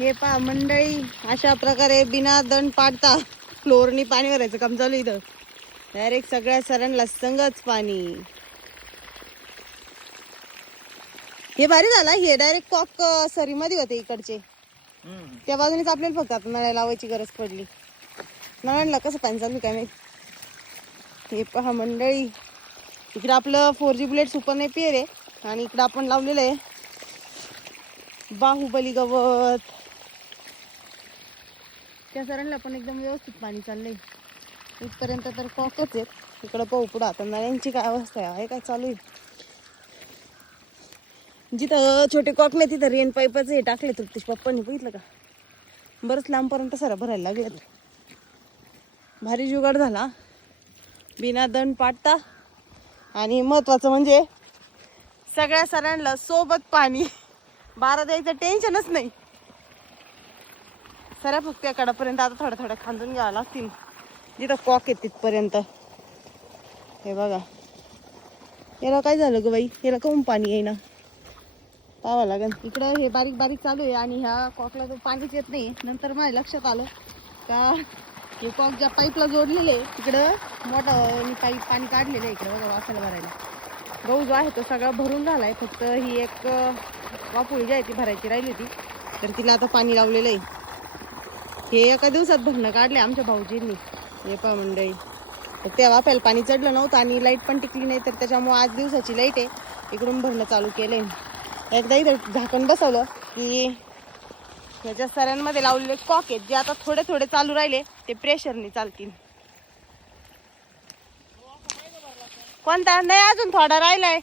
हे पा मंडळी अशा प्रकारे बिना दंड पाडता फ्लोरनी पाणी भरायचं काम चालू इथं. डायरेक्ट सगळ्या सरांना संगच पाणी. हे भारी झाला हे डायरेक्ट कॉक सरीमध्ये होते इकडचे. त्या बाजूनेच आपल्याला फक्त आता नळ्या लावायची गरज पडली. नळांना कसं पाणी चालू काय नाही हे पहा मंडळी इकडं आपलं four G bullet super Napier आहे. आणि इकडं आपण लावलेलं आहे. बाहुबली गवत. त्या सरांना पण एकदम व्यवस्थित पाणी चाललंय. इथपर्यंत तर कॉकच आहेत. इकडं पाहू पुढं. आता नळ्यांची काय अवस्था आहे? काय चालू आहे? जिथं छोटे कॉक नाही तिथं रेन पाईपच हे टाकले तृप्तीश पप्पांनी बघितलं का? बरंच लांबपर्यंत सरा भरायला लागले भारी जुगाड झाला. बिना दंड पाटता आणि महत्वाचं म्हणजे सगळ्या सरांना सोबत पाणी. बारा द्यायचं टेन्शनच नाही. सऱ्या फक्त या आता थोड्या थोड्या खांदून घ्यावं लागतील. जिथं कॉक आहे तिथपर्यंत. हे बघा. याला काय झालं ग बाई? याला काऊन पाणी येईना? पाहावं लागेल. इकडं हे बारीक बारीक चालू आहे आणि ह्या कॉकला तर पाणीच येत नाही. नंतर माझ्या लक्षात आलं का हे कॉक ज्या पाईपला जोडलेले आहे, तिकडं मोठं पाईप पाणी काढलेलं आहे इकडं बघा वासाला भरायला. गहू जो आहे तो सगळा भरून झाला आहे फक्त ही एक अं, वापोळी जी आहे ती भरायची राहिली होती. तर तिला आता पाणी लावलेलं आहे. हे एका दिवसात भरणं काढले आमच्या भाऊजींनी. हे पा मंडळी. तर तेव्हा पहिलं पाणी चढलं नव्हतं आणि लाइट पण टिकली नाही तर त्याच्यामुळे आज दिवसाची लाइट आहे. इकडून भरणं चालू केलंय. एकदा इथं झाकण बसवलं की ह्याच्या सऱ्यांमध्ये लावलेले कॉक आहेत जे आता थोडे थोडे चालू राहिले ते प्रेशरने चालतील. कोणता? नाही अजून थोडा राहिलाय.